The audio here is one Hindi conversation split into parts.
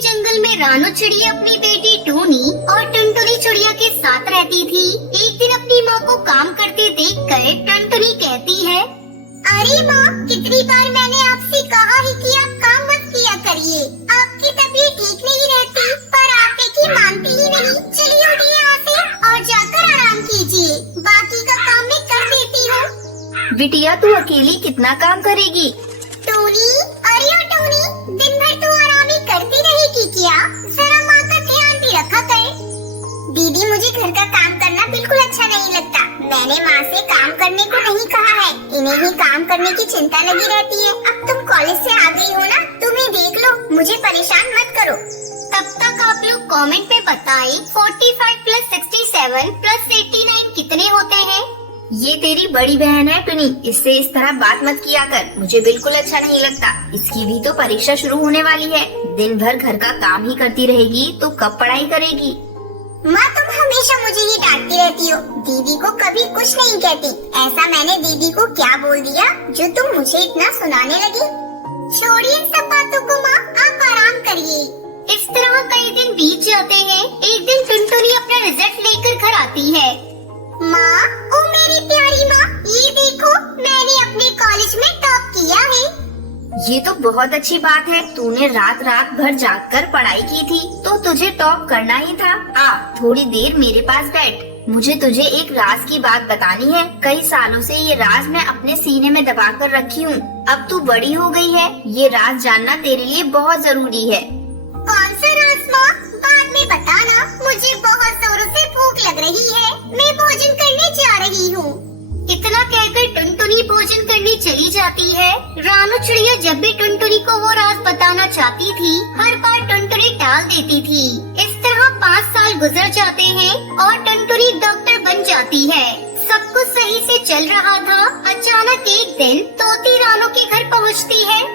जंगल में रानू चिड़िया अपनी बेटी टूनी और टुनटुनी चिड़िया के साथ रहती थी। एक दिन अपनी माँ को काम करते देखकर टुनटुनी कहती है, अरे माँ, कितनी बार मैंने आपसे कहा है कि आप काम मत किया करिए। आपकी तबीयत ठीक नहीं रहती, पर आप एक ही मानती ही नहीं। चलिए उठिए यहाँ से और जाकर आराम कीजिए, बाकी का काम मैं कर देती हूँ। बिटिया, तू अकेली कितना काम करेगी? टूनी, अरे ओ टूनी, दिन भर तू आराम ही करती रहेगी क्या? जरा माँ का ध्यान भी रखा कर। दीदी, मुझे घर का काम करना बिल्कुल अच्छा नहीं लगता। मैंने माँ से काम करने को नहीं कहा है, इन्हें ही काम करने की चिंता लगी रहती है। अब तुम कॉलेज से आ गई हो ना, तुम ही देख लो, मुझे परेशान मत करो। तब तक आप लोग कमेंट में बताएं 45 + 67 + 89 कितने होते हैं? ये तेरी बड़ी बहन है टुनी, इससे इस तरह बात मत किया कर, मुझे बिल्कुल अच्छा नहीं लगता। इसकी भी तो परीक्षा शुरू होने वाली है, दिन भर घर का काम ही करती रहेगी तो कब पढ़ाई करेगी? माँ, तुम हमेशा मुझे ही डांटती रहती हो, दीदी को कभी कुछ नहीं कहती। ऐसा मैंने दीदी को क्या बोल दिया जो तुम मुझे इतना सुनाने लगी? छोड़िए इन सब बातों को माँ, आप आराम करिए। इस तरह कई दिन बीत जाते हैं। एक दिन टुनटुनी अपना रिजल्ट लेकर घर आती है। माँ, ओ मेरी प्यारी माँ, ये देखो, मैंने अपने कॉलेज में टॉप किया है। ये तो बहुत अच्छी बात है, तूने रात रात भर जागकर पढ़ाई की थी तो तुझे टॉप करना ही था। आ, थोड़ी देर मेरे पास बैठ, मुझे तुझे एक राज की बात बतानी है। कई सालों से ये राज मैं अपने सीने में दबा कर रखी हूँ। अब तू बड़ी हो गई है, ये राज जानना तेरे लिए बहुत जरूरी है। कौन सा राज माँ? बाद में बताना, मुझे बहुत जोरों से भूख लग रही है, मैं भोजन करने जा रही हूँ। इतना कहकर टुनटुनी भोजन करने चली जाती है। रानू चिड़िया जब भी टुनटुनी को वो राज बताना चाहती थी, हर बार टुनटुनी टाल देती थी। इस तरह 5 साल गुजर जाते हैं और टुनटुनी डॉक्टर बन जाती है। सब कुछ सही से चल रहा था। अचानक एक दिन तोती रानू के घर पहुँचती है।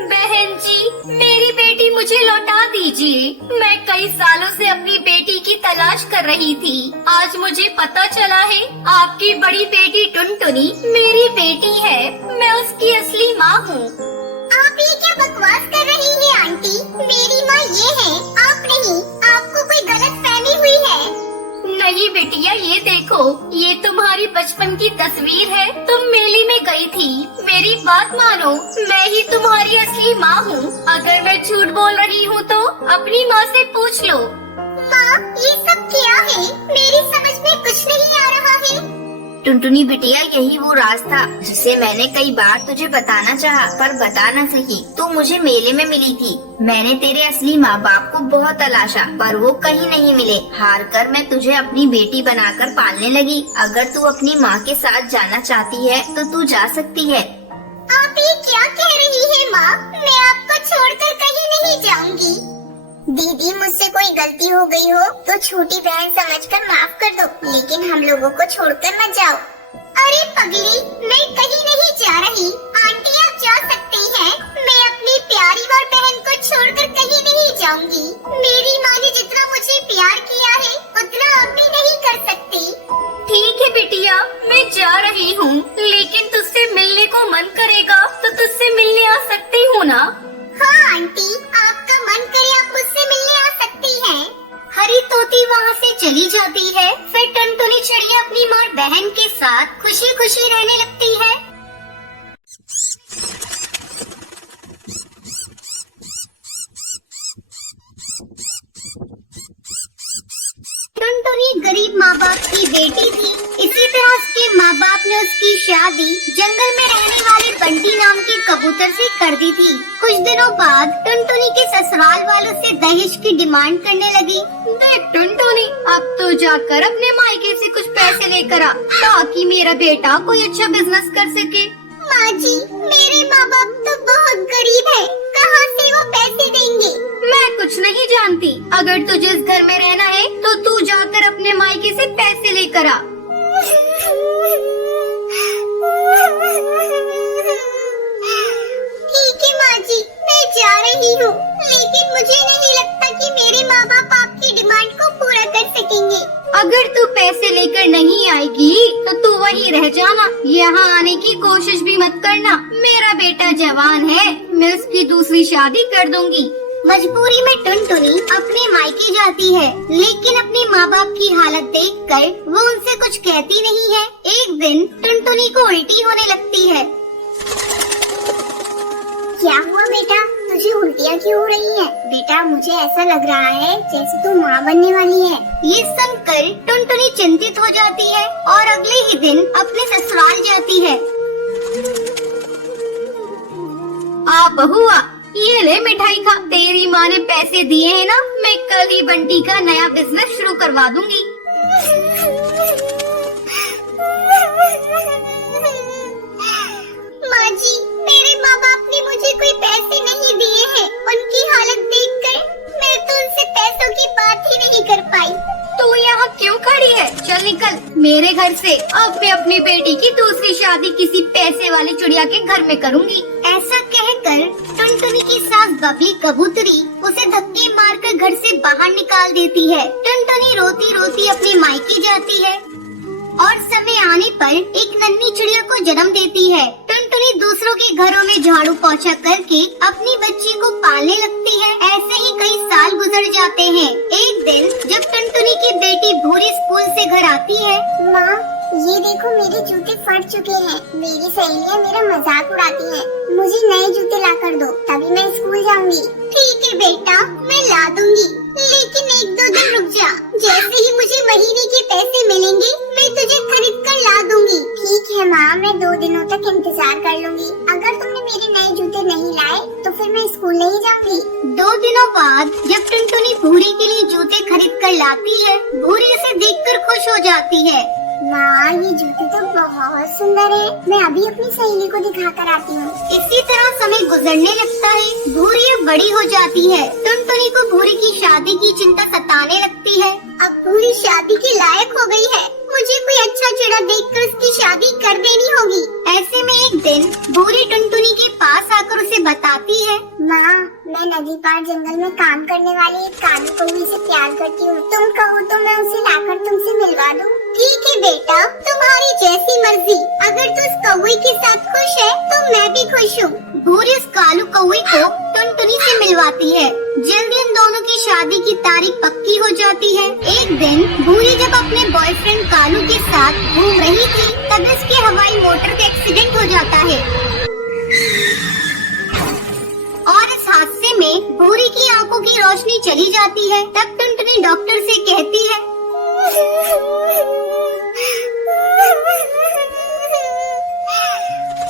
बहन जी, मेरी बेटी मुझे लौटा दीजिए। मैं कई सालों से अपनी बेटी की तलाश कर रही थी। आज मुझे पता चला है आपकी बड़ी बेटी टुनटुनी मेरी बेटी है। मैं उसकी असली माँ हूँ। आप ये क्या बकवास कर रही हैं आंटी? मेरी माँ ये है, आप नहीं। आपको कोई गलतफहमी हुई है? नहीं बेटिया, ये देखो, ये तुम्हारी बचपन की तस्वीर है। तुम मेले में गई थी। मेरी बात मानो, मैं ही तुम्हारी असली माँ हूँ। अगर मैं झूठ बोल रही हूँ तो अपनी माँ से पूछ लो। माँ, ये सब क्या है? मेरी समझ में कुछ नहीं आ रहा है। टुनटुनी बिटिया, यही वो राज था जिसे मैंने कई बार तुझे बताना चाहा, पर बता न सकी। तू मुझे मेले में मिली थी। मैंने तेरे असली माँ बाप को बहुत तलाशा, पर वो कहीं नहीं मिले। हार कर मैं तुझे अपनी बेटी बनाकर पालने लगी। अगर तू अपनी माँ के साथ जाना चाहती है तो तू जा सकती है। आप ये क्या कह रही है माँ? मैं आपको छोड़कर कहीं नहीं जाऊंगी। दीदी, मुझसे कोई गलती हो गई हो तो छोटी बहन समझकर माफ कर दो, लेकिन हम लोगों को छोड़कर मत जाओ। अरे पगली, मैं कहीं नहीं जा रही। आंटी, आप जा सकती हैं। मैं अपनी प्यारी और बहन को छोड़कर कहीं नहीं जाऊंगी। मेरी माँ ने जितना मुझे प्यार किया है उतना आप भी नहीं कर सकती। ठीक है बिटिया, मैं जा रही हूँ, लेकिन तुझसे मिलने को मन करेगा तो तुझसे मिलने आ सकती हूँ ना? हाँ आंटी, आपका मन करे आप मुझसे मिलने आ सकती हैं। हरी तोती वहाँ से चली जाती है। फिर टुनटुनी चिड़िया अपनी माँ और बहन के साथ खुशी खुशी रहने लगती है। टुनटुनी गरीब माँ बाप की बेटी थी। इसी तरह उसके माँ बाप ने उसकी शादी जंगल में रहने वाले बंटी नाम के कबूतर से कर दी थी। कुछ दिनों बाद टुनटुनी के ससुराल वालों से दहेज की डिमांड करने लगी। देख टुनटुनी, अब तो जाकर अपने मायके से कुछ पैसे लेकर आ, ताकि मेरा बेटा कोई अच्छा बिजनेस कर सके। माँ जी, मेरे माँ बाप तो बहुत गरीब है, कहाँ से वो पैसे देंगे? मैं कुछ नहीं जानती। अगर तुझे इस घर में रहना है तो तू जाकर अपने मायके से पैसे लेकर आ। ठीक है माँ जी, मैं जा रही हूँ, लेकिन मुझे नहीं लगता कि मेरे माँ बाप आपकी डिमांड को पूरा कर सकेंगे। अगर तू पैसे लेकर नहीं आएगी तो तू वहीं रह जाना, यहाँ आने की कोशिश भी मत करना। मेरा बेटा जवान है, मैं उसकी दूसरी शादी कर दूंगी। मजबूरी में टुनटुनी अपने मायके जाती है, लेकिन अपने माँ बाप की हालत देखकर वो उनसे कुछ कहती नहीं है। एक दिन टुनटुनी को उल्टी होने लगती है। क्या हुआ बेटा, तुझे उल्टियाँ क्यों हो रही है? बेटा मुझे ऐसा लग रहा है जैसे तू माँ बनने वाली है। ये सुनकर टुनटुनी चिंतित हो जाती है और अगले ही दिन अपने ससुराल जाती है। आ बहुआ, ये ले मिठाई खा। तेरी माँ ने पैसे दिए हैं ना, मैं कल ही बंटी का नया बिजनेस शुरू करवा दूंगी। माँ जी, मेरे माँ बाप ने मुझे कोई पैसे नहीं दिए हैं। उनकी हालत देखकर मैं तो उनसे पैसों की बात ही नहीं कर पाई। तू यहाँ क्यों खड़ी है? चल निकल मेरे घर से। अब मैं अपनी बेटी की दूसरी शादी किसी पैसे वाली चिड़िया के घर में करूँगी। ऐसा कहकर टुनटुनी की सास बबली कबूतरी उसे धक्के मारकर घर से बाहर निकाल देती है। टुनटुनी रोती रोती अपने मायके जाती है और समय आने पर एक नन्ही चिड़िया को जन्म देती है। टुनटुनी दूसरों के घरों में झाड़ू पोछा करके अपनी बच्ची को पालने लगती है। ऐसे ही कई साल गुजर जाते हैं। एक दिन जब टुनटुनी की बेटी भूरी स्कूल से घर आती है। माँ, ये देखो मेरे जूते फट चुके हैं। मेरी सहेलियाँ मेरा मजाक उड़ाती हैं। मुझे नए जूते ला कर दो, तभी मैं स्कूल जाऊंगी। ठीक है बेटा, मैं ला दूंगी, लेकिन 1-2 दिन रुक जा। जैसे ही मुझे महीने के पैसे मिलेंगे मैं तुझे खरीद कर ला दूंगी। ठीक है माँ, मैं 2 दिनों तक इंतजार कर लूंगी। अगर तुमने मेरे नए जूते नहीं लाए तो फिर मैं स्कूल नहीं जाऊंगी। 2 दिनों बाद जब टुनटुनी भूरी के लिए जूते खरीद कर लाती है, भूरी उसे देखकर खुश हो जाती है। माँ, ये जूते तो बहुत सुंदर है। मैं अभी अपनी सहेली को दिखा कर आती हूँ। इसी तरह समय गुजरने लगता है। भूरी अब बड़ी हो जाती है। टुनटुनी को भूरी की शादी की चिंता सताने लगती है। अब भूरी शादी के लायक हो गई है। मुझे कोई अच्छा चिड़ा देखकर उसकी शादी कर देनी होगी। ऐसे में एक दिन भूरी टुनटुनी के पास आकर उसे बताती है। माँ, मैं नदी पार जंगल में काम करने वाली एक काली कौवी से प्यार करती हूँ। तुम कहो तो मैं उसे लाकर तुमसे मिलवा दूँ। ठीक है बेटा, तुम्हारी जैसी मर्जी। अगर तू उस कौवे के साथ खुश है तो मैं भी खुश हूँ। भूरी उस कालू कौवे को टुनटुनी से मिलवाती है। जल्दी उन दोनों की शादी की तारीख पक्की हो जाती है। एक दिन भूरी जब अपने बॉयफ्रेंड कालू के साथ घूम रही थी, तब उसके हवाई मोटर का एक्सीडेंट हो जाता है और इस हादसे में भूरी की आंखों की रोशनी चली जाती है। तब टुनटुनी डॉक्टर से कहती है।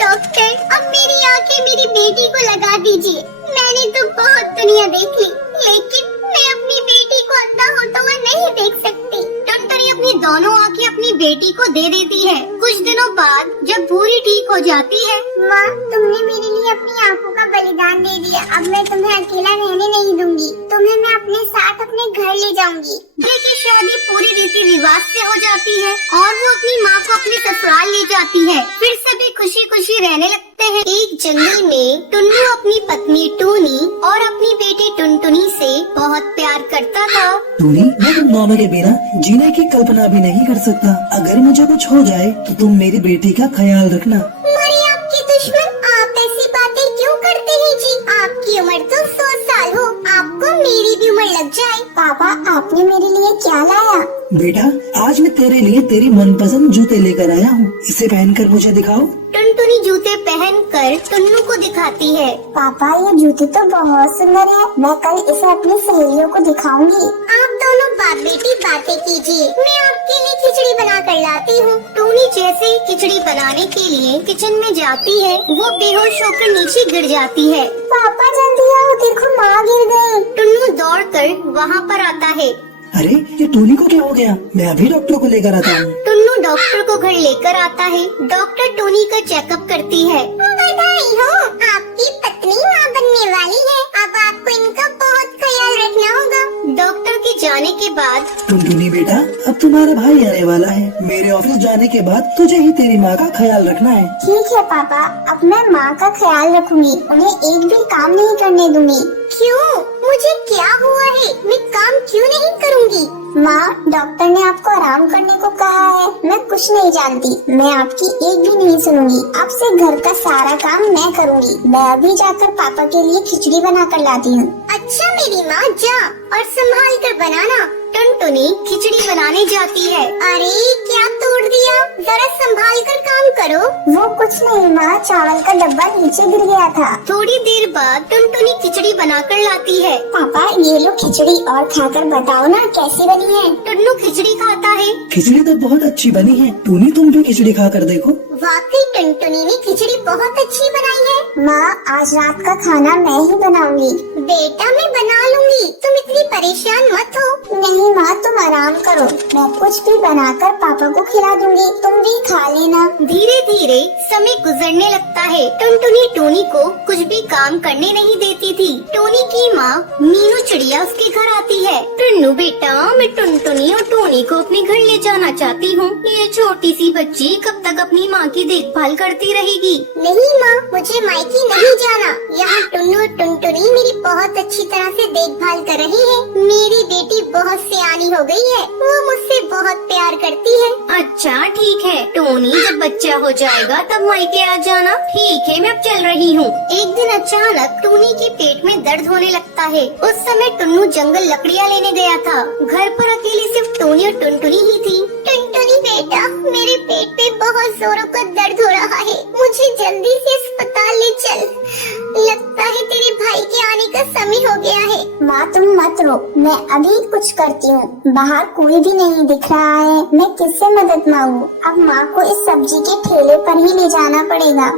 डॉक्टर, अब मेरी आंखें मेरी बेटी को लगा दीजिए। मैंने तो बहुत दुनिया देख ली, लेकिन मैं अपनी बेटी को अंधा होता हुआ नहीं देख सकती। टुनटुनी अपनी दोनों आंखें अपनी बेटी को दे देती है। कुछ दिनों बाद जब भूरी ठीक हो जाती है। माँ, तुमने मेरे लिए अपनी आंखों का बलिदान दे दिया। अब मैं तुम्हें अकेला रहने नहीं दूंगी। तुम्हें मैं अपने साथ अपने घर ले जाऊंगी। भूरी की शादी पूरी रीति रिवाज से हो जाती है और वो अपनी माँ को अपने ससुराल ले जाती है। फिर सभी खुशी खुशी रहने लगते हैं। एक जंगल में टुन्नू अपनी पत्नी टूनी और अपनी बेटी टुनटुनी से बहुत प्यार करता था। टूनी, मैं तुम दोनों के बिना जीने की कल्पना भी नहीं कर सकता। अगर मुझे कुछ हो जाए तो तुम मेरी बेटी का ख्याल रखना। मरे आपके दुश्मन, आप ऐसी बातें क्यों करते हैं जी? आपकी उम्र तो 100 साल हो, आपको मेरी भी उम्र लग जाए। पापा, आपने मेरे लिए क्या लाया? बेटा, आज मैं तेरे लिए तेरी मनपसंद जूते लेकर आया हूँ। इसे पहनकर मुझे दिखाओ। टुनटुनी जूते पहनकर टुन्नू को दिखाती है। पापा, ये जूते तो बहुत सुंदर है। मैं कल इसे अपनी सहेलियों को दिखाऊंगी। आप दोनों बाप बेटी बातें कीजिए, मैं आपके लिए खिचड़ी बना कर लाती हूँ। टूनी जैसे ही खिचड़ी बनाने के लिए किचन में जाती है, वो बेहोश होकर नीचे गिर जाती है। पापा जल्दी आओ, देखो माँ गिर गई। टुन्नू दौड़कर वहाँ पर आता है। अरे, ये टूनी को क्या हो गया? मैं अभी डॉक्टर को लेकर आता हूँ। टुन्नू डॉक्टर को घर लेकर आता है। डॉक्टर टोनी का चेकअप करती है। बधाई हो, आपकी पत्नी माँ बनने वाली है। अब आपको इनका बहुत ख्याल रखना होगा। डॉक्टर के जाने के बाद। टुनटुनी बेटा, अब तुम्हारा भाई आने वाला है। मेरे ऑफिस जाने के बाद तुझे ही तेरी माँ का ख्याल रखना है। ठीक है पापा, अब मैं माँ का ख्याल रखूंगी। उन्हें एक भी काम नहीं करने दूंगी। क्यों? मुझे क्या हुआ है? मैं काम क्यों नहीं करूंगी? माँ, डॉक्टर ने आपको आराम करने को कहा है। मैं कुछ नहीं जानती, मैं आपकी एक भी नहीं सुनूंगी। आपसे घर का सारा काम मैं करूँगी। मैं अभी जाकर पापा के लिए खिचड़ी बना कर लाती हूँ। अच्छा मेरी माँ, जा और संभाल कर बनाना। टुनटुनी खिचड़ी बनाने जाती है। अरे क्या तोड़ दिया, जरा संभाल कर काम करो। वो कुछ नहीं माँ, चावल का डब्बा नीचे गिर गया था। थोड़ी देर बाद टुनटुनी खिचड़ी बनाकर लाती है। पापा ये लो खिचड़ी, और खाकर बताओ ना कैसी बनी है। टुन्नू खिचड़ी खाता है। खिचड़ी तो बहुत अच्छी बनी है। टूनी तुम भी खिचड़ी खा कर देखो। वाकई टुनटुनी ने खिचड़ी बहुत अच्छी बनाई है। माँ, आज रात का खाना मैं ही बनाऊंगी। बेटा मैं बना लूंगी, तुम इतनी परेशान मत हो। नहीं माँ, तुम आराम करो, मैं कुछ भी बनाकर पापा को खिला दूंगी, तुम भी खा लेना। धीरे धीरे समय गुजरने लगता है। टुनटुनी टोनी को कुछ भी काम करने नहीं देती थी। टोनी की माँ मीनू चिड़िया उसके घर आती है। टुन्नू बेटा, मैं टुनटुनी और टोनी को अपने घर ले जाना चाहती हूँ। ये छोटी सी बच्ची कब तक अपनी माँ की देखभाल करती रहेगी? नहीं माँ, मुझे मायके नहीं जाना। यहाँ टुन्नू और टुनटुनी मेरी बहुत अच्छी तरह से देखभाल कर रही है। मेरी बेटी बहुत सियानी हो गई है, वो मुझसे बहुत प्यार करती है। अच्छा ठीक है टोनी, जब बच्चा हो जाएगा तब मायके आ जाना। ठीक है, मैं अब चल रही हूँ। एक दिन अचानक टोनी के पेट में दर्द होने लगता है। उस समय टुन्नू जंगल लकड़ियाँ लेने गया था। घर पर अकेली सिर्फ टोनी और टुनटुनी ही थी। टुनटुनी बेटा, मेरे पेट में बहुत जोरों का दर्द हो रहा है, मुझे जल्दी से अस्पताल ले चल। लगता है तेरे भाई के आने का समय हो गया है। माँ तुम मत रो, मैं अभी कुछ करती हूँ। बाहर कोई भी नहीं दिख रहा है, मैं किससे मदद मांगू? अब माँ को इस सब्जी के ठेले पर ही ले जाना पड़ेगा।